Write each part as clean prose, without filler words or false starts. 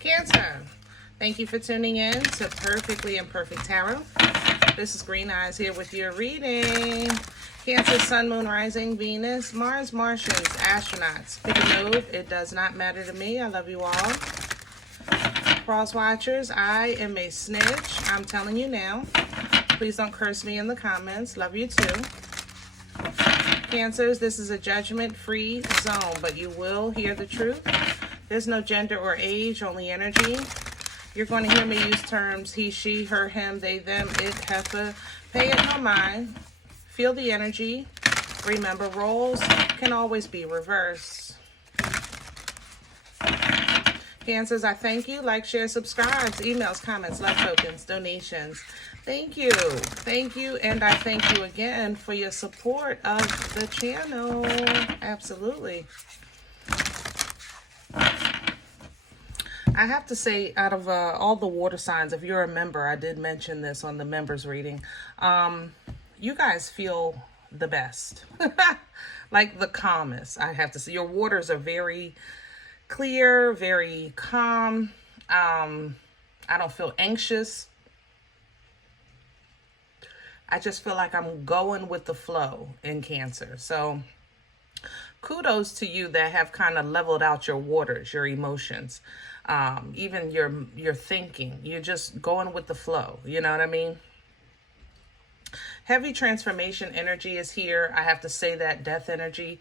Cancer, thank you for tuning in to Perfectly Imperfect Tarot. This is Green Eyes here with your reading. Cancer, Sun, Moon, Rising, Venus, Mars, Martians, astronauts. Pick a node. It does not matter to me. I love you all. Cross watchers, I am a snitch. I'm telling you now. Please don't curse me in the comments. Love you too. Cancers, this is a judgment-free zone, but you will hear the truth. There's no gender or age, only energy. You're going to hear me use terms he, she, her, him, they, them, it, heifer. Pay it no mind. Feel the energy. Remember, roles can always be reversed. Cancers, I thank you. Like, share, subscribe. Emails, comments, love tokens, donations. Thank you. Thank you. And I thank you again for your support of the channel. Absolutely. I have to say, out of all the water signs, if you're a member, I did mention this on the members reading, you guys feel the best. Like the calmest, I have to say. Your waters are very clear, very calm. I don't feel anxious. I just feel like I'm going with the flow in Cancer. So kudos to you that have kind of leveled out your waters, your emotions. Even your thinking, you're just going with the flow. You know what I mean? Heavy transformation energy is here. I have to say that death energy,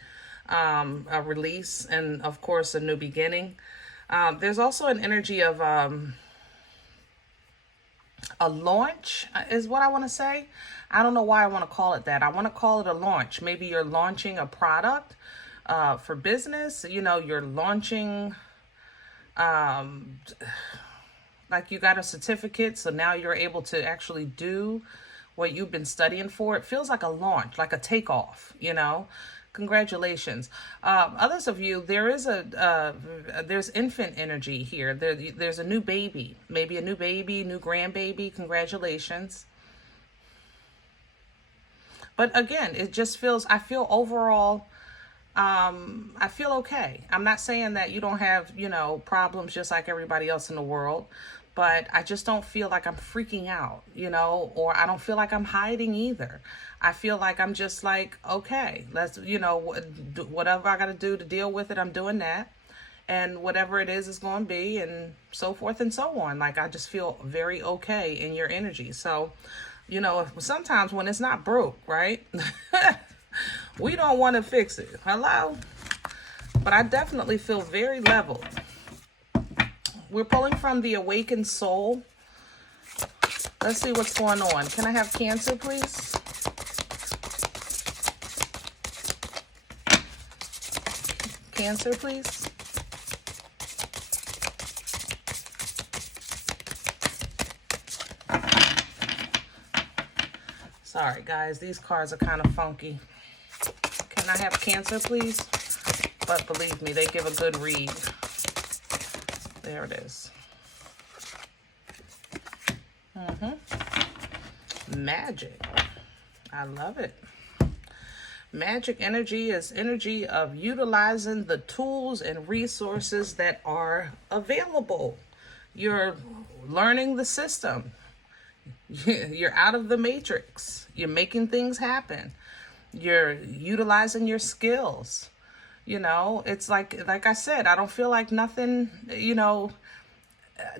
a release, and of course a new beginning. There's also an energy of a launch is what I want to say. I don't know why I want to call it that. I want to call it a launch. Maybe you're launching a product for business. You know, you're launching like you got a certificate, so now you're able to actually do what you've been studying for. It feels like a launch, like a takeoff, you know. Congratulations. Others of you, there is there's infant energy here. There's a new baby, maybe a new baby, new grandbaby. Congratulations. But again, it just feels, I feel overall, I feel okay. I'm not saying that you don't have, you know, problems just like everybody else in the world, but I just don't feel like I'm freaking out, you know, or I don't feel like I'm hiding either. I feel like I'm just like, okay, let's, you know, whatever I got to do to deal with it, I'm doing that. And whatever it is going to be, and so forth and so on. Like, I just feel very okay in your energy. So, you know, sometimes when it's not broke, right? We don't want to fix it. Hello? But I definitely feel very leveled. We're pulling from the Awakened Soul. Let's see what's going on. Can I have Cancer, please? Cancer, please. Sorry, guys. These cards are kind of funky. Can I have Cancer, please? But believe me, they give a good read. There it is. Magic. I love it. Magic energy is energy of utilizing the tools and resources that are available. You're learning the system. You're out of the matrix. You're making things happen. You're utilizing your skills. You know, it's like I said, I don't feel like nothing, you know,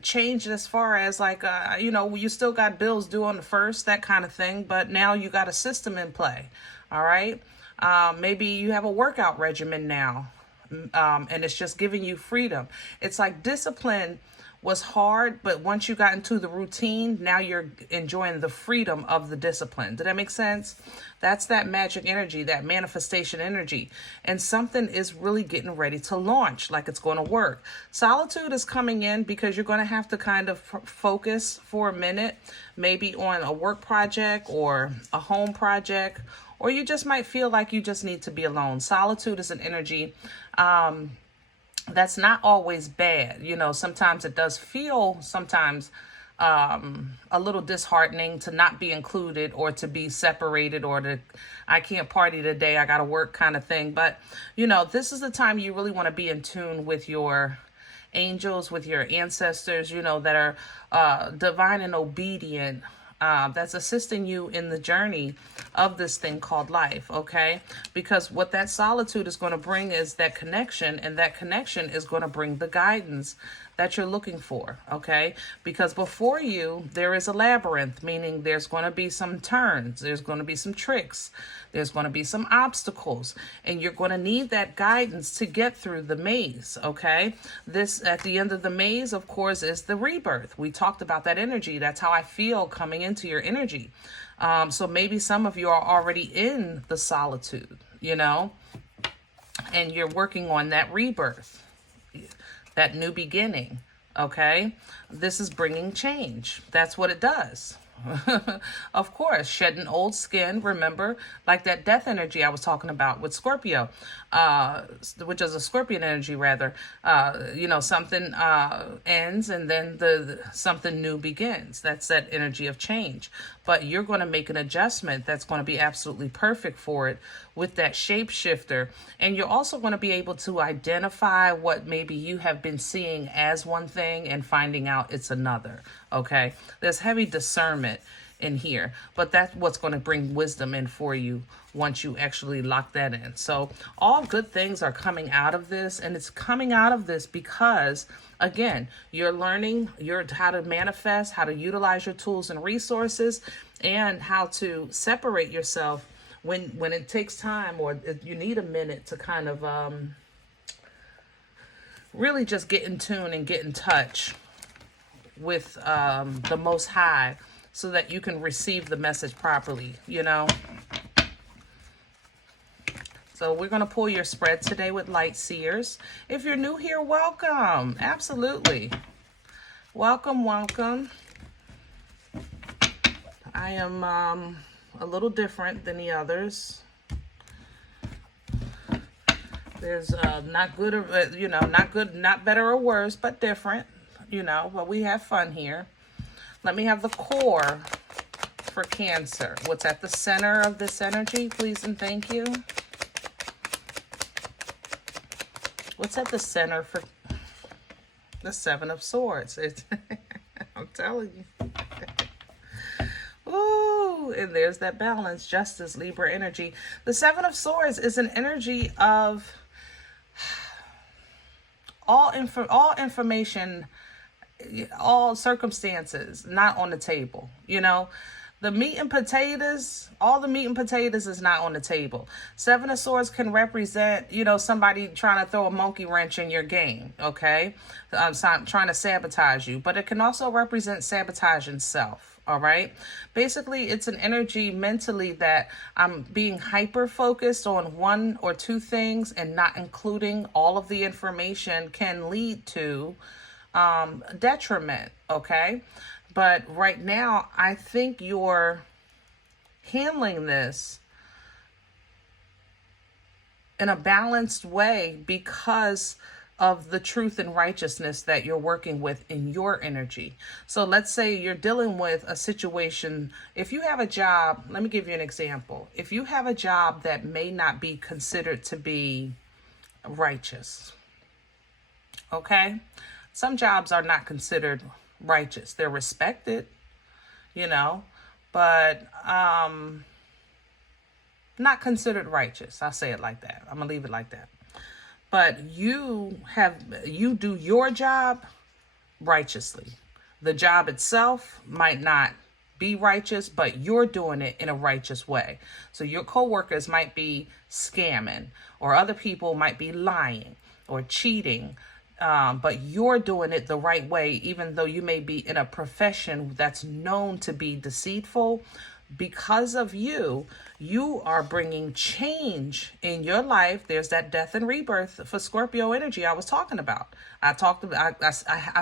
changed as far as like, you know, you still got bills due on the 1st, that kind of thing. But now you got a system in play. All right. Maybe you have a workout regimen now, and it's just giving you freedom. It's like discipline was hard, but once you got into the routine, now you're enjoying the freedom of the discipline. Did that make sense? That's that magic energy, that manifestation energy. And something is really getting ready to launch, like it's going to work. Solitude is coming in because you're going to have to kind of focus for a minute, maybe on a work project or a home project, or you just might feel like you just need to be alone. Solitude is an energy that's not always bad. You know, sometimes it does feel a little disheartening to not be included or to be separated or to, I can't party today, I got to work kind of thing. But, you know, this is the time you really want to be in tune with your angels, with your ancestors, you know, that are divine and obedient, that's assisting you in the journey of this thing called life, okay? Because what that solitude is going to bring is that connection, and that connection is going to bring the guidance that you're looking for, okay? Because before you, there is a labyrinth, meaning there's going to be some turns, there's going to be some tricks, there's going to be some obstacles, and you're going to need that guidance to get through the maze, okay? This, at the end of the maze, of course, is the rebirth. We talked about that energy. That's how I feel coming into your energy. So maybe some of you are already in the solitude, you know, and you're working on that rebirth, that new beginning, okay? This is bringing change. That's what it does. Of course, shedding old skin, remember, like that death energy I was talking about with Scorpio, which is a Scorpion energy rather. You know, something ends and then something new begins. That's that energy of change. But you're going to make an adjustment that's going to be absolutely perfect for it with that shapeshifter. And you're also going to be able to identify what maybe you have been seeing as one thing and finding out it's another. Okay, there's heavy discernment in here, but that's what's going to bring wisdom in for you once you actually lock that in. So all good things are coming out of this, and it's coming out of this because, again, you're learning how to manifest, how to utilize your tools and resources, and how to separate yourself when it takes time, or you need a minute to kind of really just get in tune and get in touch with the Most High, so that you can receive the message properly, you know. So we're going to pull your spread today with Light Seers. If you're new here, welcome. Absolutely. Welcome, welcome. I am a little different than the others. There's not good, you know, not good, not better or worse, but different, you know, but we have fun here. Let me have the core for Cancer. What's at the center of this energy, please and thank you? What's at the center for the Seven of Swords? I'm telling you. Ooh, and there's that balance, justice, Libra energy. The Seven of Swords is an energy of all information, all circumstances not on the table, you know. The meat and potatoes, all the meat and potatoes is not on the table. Seven of Swords can represent, you know, somebody trying to throw a monkey wrench in your game, okay? Trying to sabotage you. But it can also represent sabotaging self, all right? Basically, it's an energy mentally that I'm being hyper-focused on one or two things and not including all of the information can lead to detriment, okay? But right now, I think you're handling this in a balanced way because of the truth and righteousness that you're working with in your energy. So let's say you're dealing with a situation. If you have a job, let me give you an example. If you have a job that may not be considered to be righteous, okay? Some jobs are not considered righteous. They're respected, you know, but not considered righteous. I'll say it like that. I'm gonna leave it like that. But you do your job righteously. The job itself might not be righteous, but you're doing it in a righteous way. So your coworkers might be scamming, or other people might be lying or cheating, but you're doing it the right way, even though you may be in a profession that's known to be deceitful. Because of you are bringing change in your life. There's that death and rebirth for Scorpio energy I was talking about. I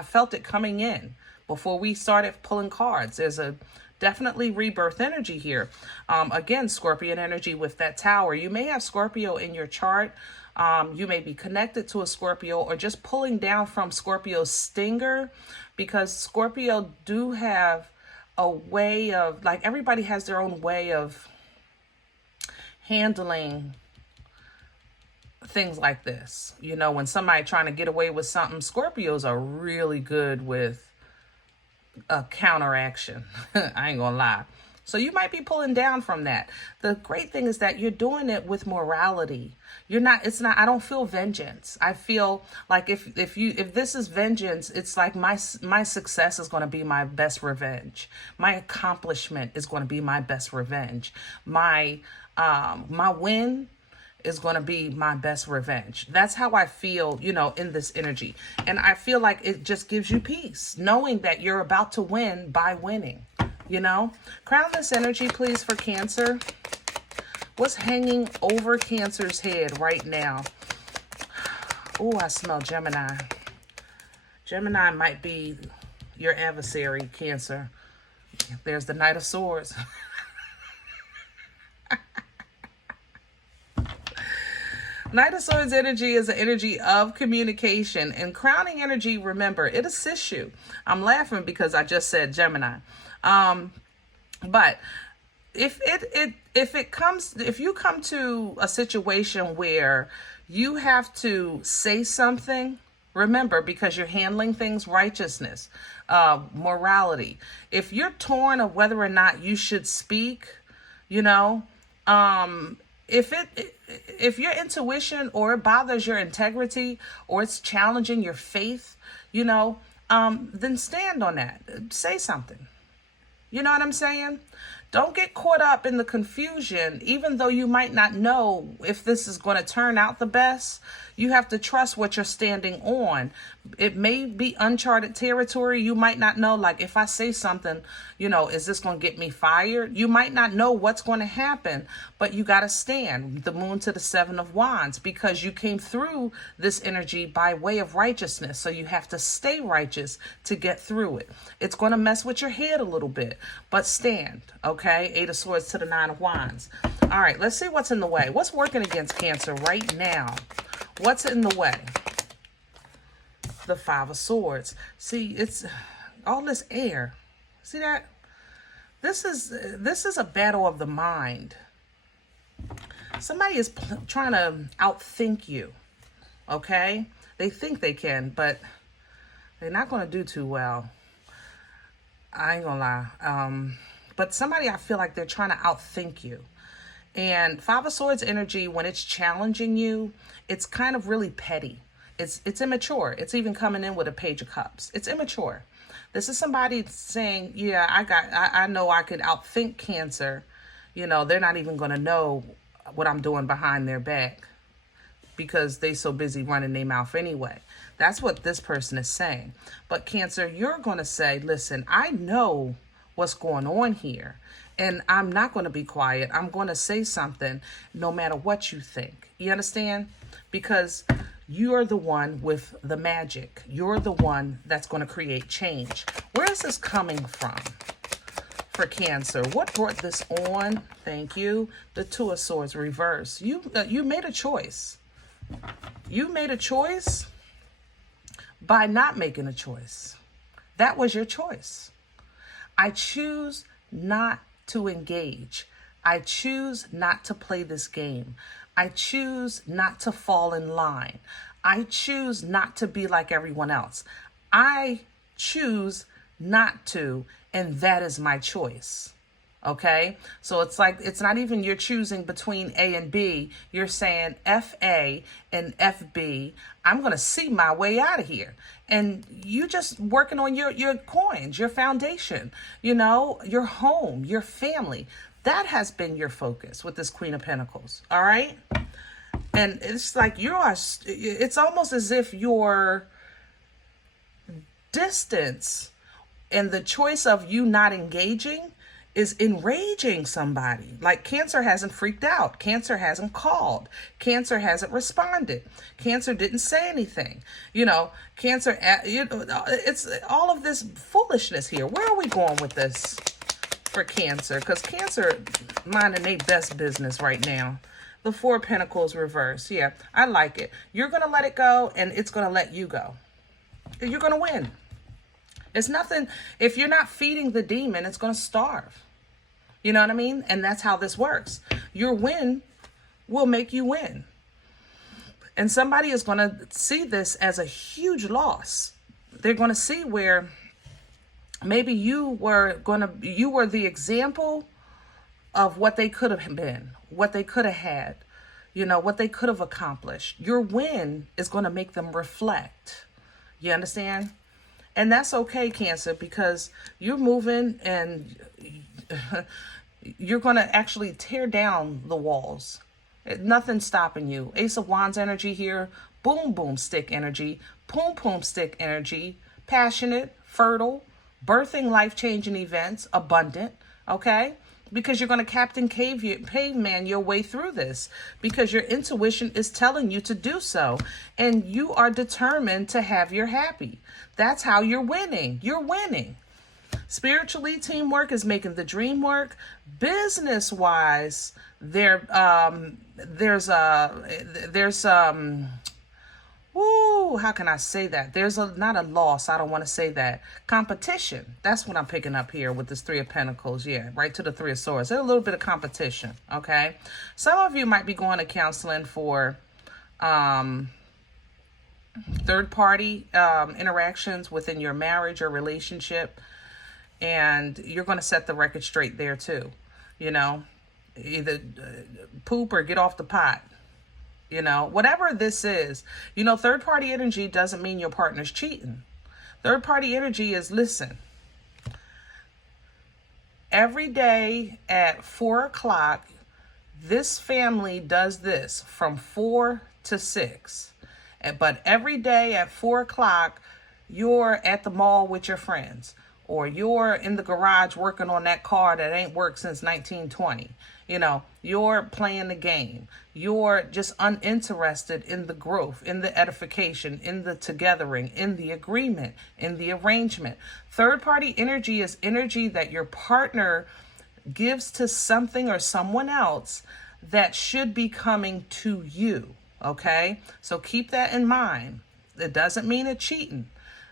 felt it coming in before we started pulling cards. There's a definitely rebirth energy here. Again, Scorpion energy with that tower. You may have Scorpio in your chart. You may be connected to a Scorpio, or just pulling down from Scorpio's stinger, because Scorpio do have a way of, like, everybody has their own way of handling things like this. You know, when somebody trying to get away with something, Scorpios are really good with a counteraction. I ain't gonna lie. So you might be pulling down from that. The great thing is that you're doing it with morality. You're not, it's not, I don't feel vengeance. I feel like if this is vengeance, it's like my success is going to be my best revenge. My accomplishment is going to be my best revenge. My win is going to be my best revenge. That's how I feel, you know, in this energy. And I feel like it just gives you peace, knowing that you're about to win by winning, you know? Crown this energy, please, for Cancer. What's hanging over Cancer's head right now? Oh, I smell Gemini. Gemini might be your adversary, Cancer. There's the Knight of Swords. Knight of Swords energy is an energy of communication, and crowning energy, remember, it assists you. I'm laughing because I just said Gemini. But if you come to a situation where you have to say something, remember, because you're handling things, righteousness, morality. If you're torn of whether or not you should speak, you know, if your intuition or it bothers your integrity or it's challenging your faith, you know, then stand on that. Say something. You know what I'm saying? Don't get caught up in the confusion, even though you might not know if this is going to turn out the best. You have to trust what you're standing on. It may be uncharted territory. You might not know, like, if I say something, you know, is this going to get me fired? You might not know what's going to happen, but you got to stand. The Moon to the Seven of Wands, because you came through this energy by way of righteousness. So you have to stay righteous to get through it. It's going to mess with your head a little bit, but stand, okay? Eight of Swords to the Nine of Wands. All right, let's see what's in the way. What's working against Cancer right now? What's in the way? The Five of Swords. See, it's all this air. See that? This is a battle of the mind. Somebody is trying to outthink you, okay? They think they can, but they're not going to do too well. I ain't gonna lie. But somebody, I feel like they're trying to outthink you. And Five of Swords energy, when it's challenging you, it's kind of really petty. It's immature. It's even coming in with a Page of Cups. It's immature. This is somebody saying, yeah, I know I could outthink Cancer. You know, they're not even going to know what I'm doing behind their back because they so busy running their mouth anyway. That's what this person is saying. But Cancer, you're going to say, listen, I know what's going on here, and I'm not going to be quiet. I'm going to say something no matter what you think. You understand? Because you're the one with the magic. You're the one that's going to create change. Where is this coming from for Cancer? What brought this on? Thank you. The Two of Swords reverse. You made a choice. You made a choice by not making a choice. That was your choice. I choose not to engage. I choose not to play this game. I choose not to fall in line. I choose not to be like everyone else. I choose not to, and that is my choice. Okay? So it's like, it's not even you're choosing between A and B. You're saying FA and FB. I'm going to see my way out of here. And you just working on your coins, your foundation, you know, your home, your family. That has been your focus with this Queen of Pentacles. All right? And it's like it's almost as if your distance and the choice of you not engaging is enraging somebody. Like Cancer hasn't freaked out. Cancer hasn't called. Cancer hasn't responded. Cancer didn't say anything. You know, Cancer, it's all of this foolishness here. Where are we going with this for Cancer? Because Cancer minding their best business right now. The Four of Pentacles reverse. Yeah, I like it. You're going to let it go, and it's going to let you go. You're going to win. It's nothing. If you're not feeding the demon, it's going to starve. You know what I mean? And that's how this works. Your win will make you win. And somebody is going to see this as a huge loss. They're going to see where maybe you were the example of what they could have been, what they could have had, what they could have accomplished. Your win is going to make them reflect. You understand? And that's okay, Cancer, because you're moving and you're going to actually tear down the walls. Nothing's stopping you. Ace of Wands energy here. Boom, boom, stick energy. Poom, poom, stick energy. Passionate, fertile, birthing life-changing events, abundant, okay? Because you're going to Captain Caveman your way through this, because your intuition is telling you to do so, and you are determined to have your happy. That's how you're winning. You're winning. Spiritually, teamwork is making the dream work. Business-wise, there's how can I say that? There's not a loss. I don't want to say that. Competition. That's what I'm picking up here with this Three of Pentacles. Yeah, right to the Three of Swords. There's a little bit of competition, okay? Some of you might be going to counseling for third-party interactions within your marriage or relationship, and you're going to set the record straight there too. Either poop or get off the pot. Whatever this is, third-party energy doesn't mean your partner's cheating. Third-party energy is, listen, every day at 4 o'clock, this family does this from 4 to 6. But every day at 4 o'clock, you're at the mall with your friends, or you're in the garage working on that car that ain't worked since 1920. You're playing the game. You're just uninterested in the growth, in the edification, in the togethering, in the agreement, in the arrangement. Third-party energy is energy that your partner gives to something or someone else that should be coming to you, okay? So keep that in mind. It doesn't mean a cheating,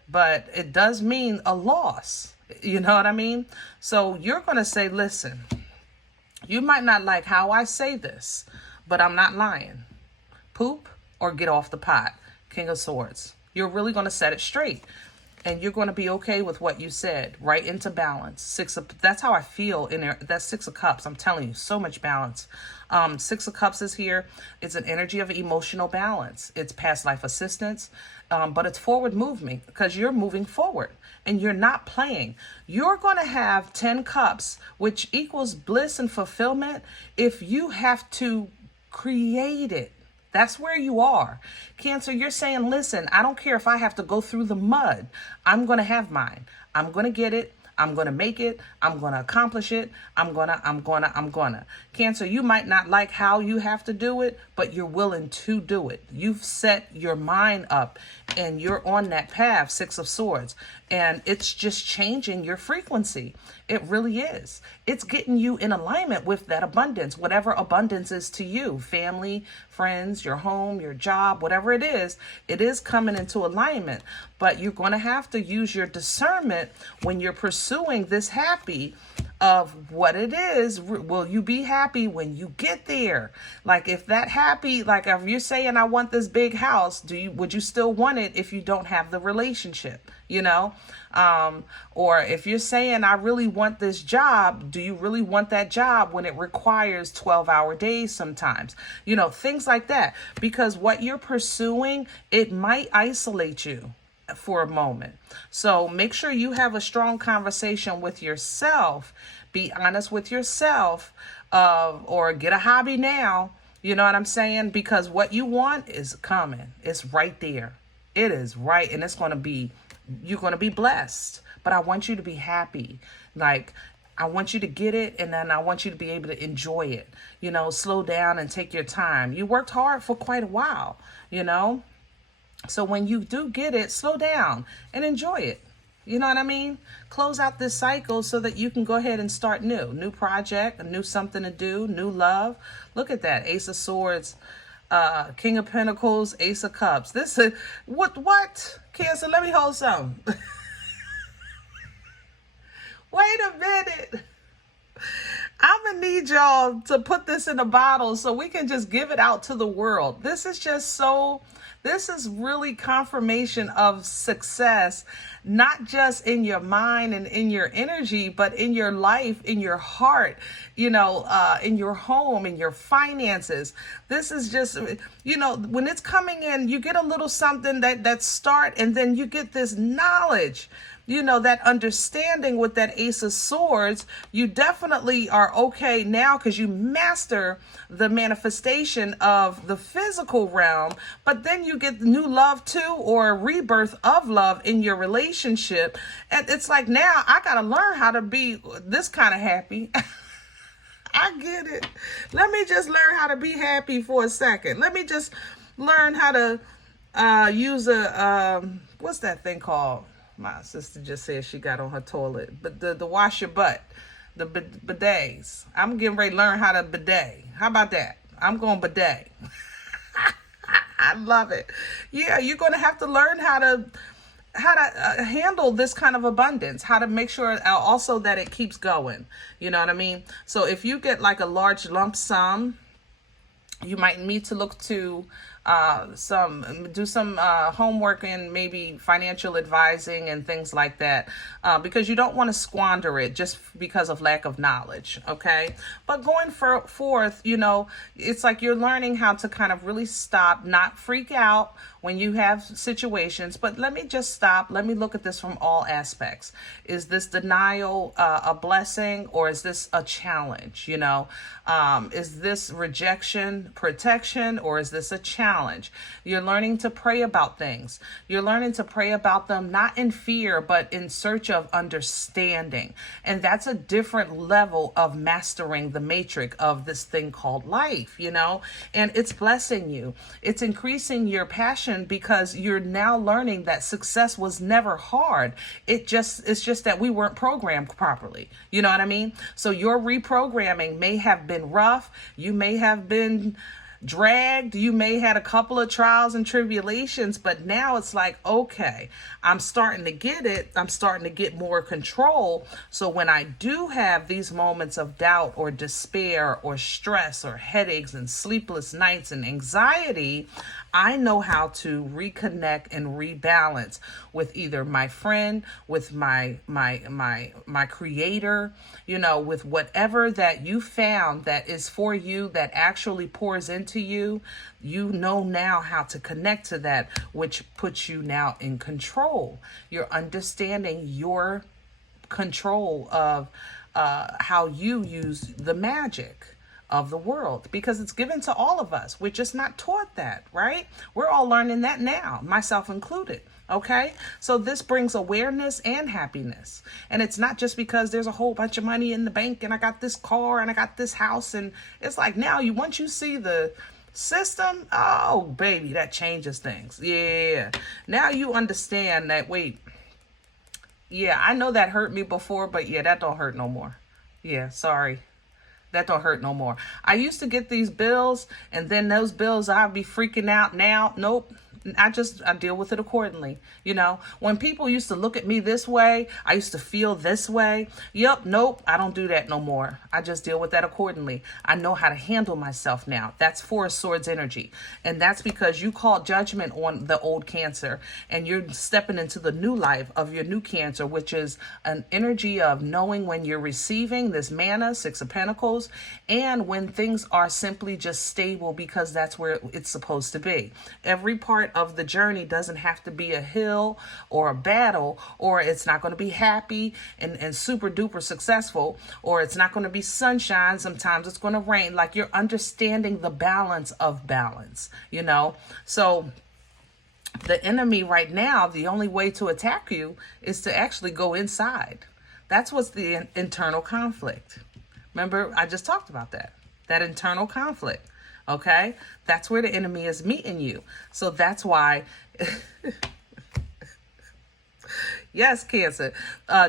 but it does mean a loss. You know what I mean? So you're going to say, listen, you might not like how I say this, but I'm not lying. Poop or get off the pot. King of Swords. You're really going to set it straight. And you're going to be okay with what you said. Right into balance. That's how I feel in there. That's 6 of Cups. I'm telling you, so much balance. 6 of Cups is here. It's an energy of emotional balance. It's past life assistance. But it's forward movement because you're moving forward and you're not playing. You're going to have 10 cups, which equals bliss and fulfillment if you have to create it. That's where you are. Cancer, you're saying, listen, I don't care if I have to go through the mud. I'm going to have mine. I'm going to get it. I'm going to make it. I'm going to accomplish it. I'm going to. Cancer, you might not like how you have to do it, but you're willing to do it. You've set your mind up and you're on that path, 6 of Swords, and it's just changing your frequency. It really is. It's getting you in alignment with that abundance, whatever abundance is to you, family, friends, your home, your job, whatever it is coming into alignment. But you're going to have to use your discernment when you're pursuing this happy of what it is. Will you be happy when you get there? Like if that happy, like if you're saying, I want this big house, would you still want it if you don't have the relationship? Or if you're saying, I really want this job, do you really want that job when it requires 12-hour days sometimes? Things like that. Because what you're pursuing, it might isolate you for a moment. So make sure you have a strong conversation with yourself. Be honest with yourself, or get a hobby now. You know what I'm saying? Because what you want is coming. It's right there. It is right. And you're going to be blessed. But I want you to be happy. Like, I want you to get it, and then I want you to be able to enjoy it. Slow down and take your time. You worked hard for quite a while, So when you do get it, slow down and enjoy it. You know what I mean? Close out this cycle so that you can go ahead and start new. New project, a new something to do, new love. Look at that. Ace of Swords, King of Pentacles, Ace of Cups. This is, what? Cancer, let me hold some. Wait a minute. I'm gonna need y'all to put this in a bottle so we can just give it out to the world. This is really confirmation of success, not just in your mind and in your energy, but in your life, in your heart, in your home, in your finances. This is just, when it's coming in, you get a little something that start, and then you get this knowledge. That understanding with that Ace of Swords, you definitely are okay now because you master the manifestation of the physical realm, but then you get new love too, or a rebirth of love in your relationship. And it's like, now I got to learn how to be this kind of happy. I get it. Let me just learn how to be happy for a second. Let me just learn how to use what's that thing called? My sister just said she got on her toilet, but the wash your butt, the bidets. I'm getting ready to learn how to bidet. How about that? I'm going bidet. I love it. Yeah, you're going to have to learn how to handle this kind of abundance, how to make sure also that it keeps going. You know what I mean? So if you get like a large lump sum, you might need to look to do some homework and maybe financial advising and things like that, because you don't want to squander it just because of lack of knowledge. Okay. But going forth, it's like you're learning how to kind of really stop, not freak out when you have situations, but let me just stop. Let me look at this from all aspects. Is this denial a blessing, or is this a challenge? Is this rejection protection, or is this a challenge? You're learning to pray about things. You're learning to pray about them not in fear, but in search of understanding. And that's a different level of mastering the matrix of this thing called life, and it's blessing you. It's increasing your passion because you're now learning that success was never hard. It's just that we weren't programmed properly. You know what I mean? So your reprogramming may have been rough. You may have been dragged. You may had a couple of trials and tribulations, but now it's like, okay, I'm starting to get it. I'm starting to get more control. So when I do have these moments of doubt or despair or stress or headaches and sleepless nights and anxiety, I know how to reconnect and rebalance with either my friend, with my creator, with whatever that you found that is for you, that actually pours into you. Now how to connect to that, which puts you now in control. You're understanding your control of how you use the magic of the world, because it's given to all of us. We're just not taught that, right? We're all learning that now, myself included. Okay, so this brings awareness and happiness. And it's not just because there's a whole bunch of money in the bank and I got this car and I got this house. And it's like, now once you see the system, oh baby, that changes things. Yeah, now you understand that, wait, yeah, I know that hurt me before, but yeah, that don't hurt no more. Yeah, sorry. That don't hurt no more. I used to get these bills, and then those bills, I'd be freaking out. Now, nope. I deal with it accordingly. When people used to look at me this way, I used to feel this way. Yep, nope, I don't do that no more. I just deal with that accordingly. I know how to handle myself now. That's Four of Swords energy. And that's because you called judgment on the old Cancer, and you're stepping into the new life of your new Cancer, which is an energy of knowing when you're receiving this manna, Six of Pentacles, and when things are simply just stable, because that's where it's supposed to be. Every part of the journey doesn't have to be a hill or a battle, or it's not going to be happy and super duper successful, or it's not going to be sunshine. Sometimes it's going to rain. Like, you're understanding the balance of balance, So the enemy right now, the only way to attack you is to actually go inside. That's what's the internal conflict. Remember, I just talked about that internal conflict. Okay, that's where the enemy is meeting you. So that's why, yes, Cancer,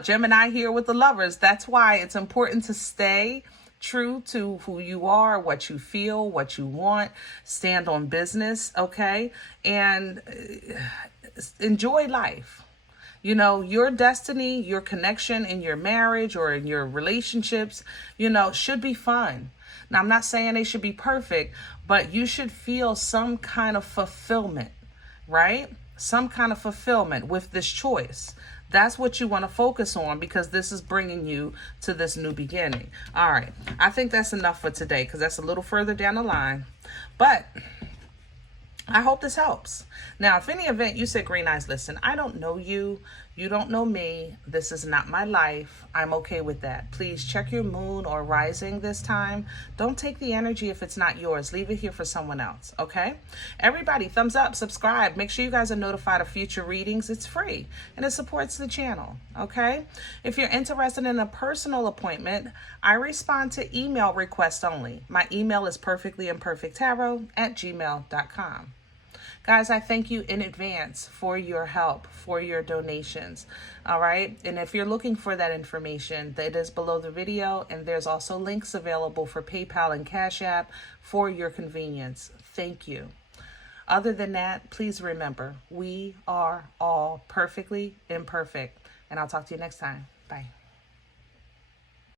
Gemini here with the Lovers. That's why it's important to stay true to who you are, what you feel, what you want, stand on business. Okay, and enjoy life. You know, your destiny, your connection in your marriage or in your relationships, you know, should be fun. Now, I'm not saying they should be perfect, but you should feel some kind of fulfillment, right? Some kind of fulfillment with this choice. That's what you want to focus on, because this is bringing you to this new beginning. All right. I think that's enough for today, because that's a little further down the line. But I hope this helps. Now, if any event you said, Green Eyes, listen, I don't know you. You don't know me. This is not my life. I'm okay with that. Please check your moon or rising this time. Don't take the energy if it's not yours. Leave it here for someone else, okay? Everybody, thumbs up, subscribe. Make sure you guys are notified of future readings. It's free, and it supports the channel, okay? If you're interested in a personal appointment, I respond to email requests only. My email is perfectlyimperfecttarot@gmail.com. Guys, I thank you in advance for your help, for your donations, all right? And if you're looking for that information, that is below the video, and there's also links available for PayPal and Cash App for your convenience. Thank you. Other than that, please remember, we are all perfectly imperfect, and I'll talk to you next time. Bye.